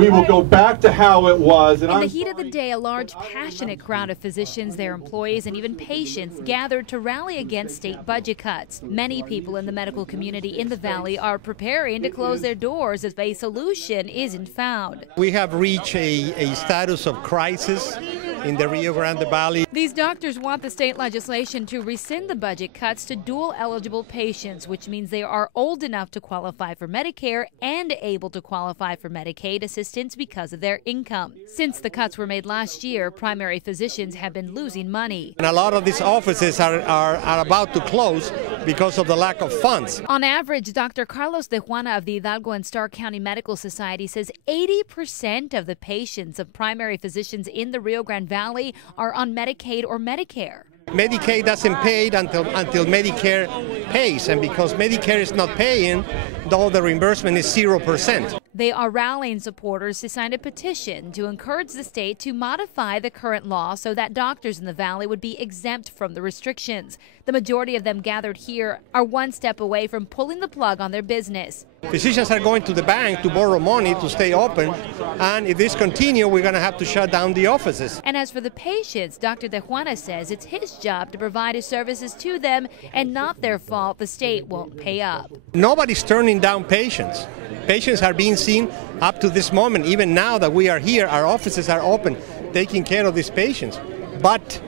We will go back to how it was. In the heat of the day, a large, passionate crowd of physicians, their employees, and even patients gathered to rally against state budget cuts. Many people in the medical community in the valley are preparing to close their doors if a solution isn't found. We have reached a status of crisis in the Rio Grande Valley. These doctors want the state legislation to rescind the budget cuts to dual-eligible patients, which means they are old enough to qualify for Medicare and able to qualify for Medicaid assistance because of their income. Since the cuts were made last year, primary physicians have been losing money. And a lot of these offices are about to close because of the lack of funds. On average, Dr. Carlos de Juana of the Hidalgo and Starr County Medical Society says 80% of the patients of primary physicians in the Rio Grande Valley are on Medicaid or Medicare. Medicaid doesn't pay until Medicare pays, and because Medicare is not paying, though the reimbursement is 0%. They are rallying supporters to sign a petition to encourage the state to modify the current law so that doctors in the valley would be exempt from the restrictions. The majority of them gathered here are one step away from pulling the plug on their business. Physicians are going to the bank to borrow money to stay open, and if this continues, we're going to have to shut down the offices. And as for the patients, Dr. De Juana says it's his job to provide his services to them and not their fault the state won't pay up. Nobody's turning down patients. Patients are being seen up to this moment. Even now that we are here, our offices are open, taking care of these patients. But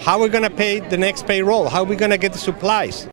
how are we going to pay the next payroll? How are we going to get the supplies?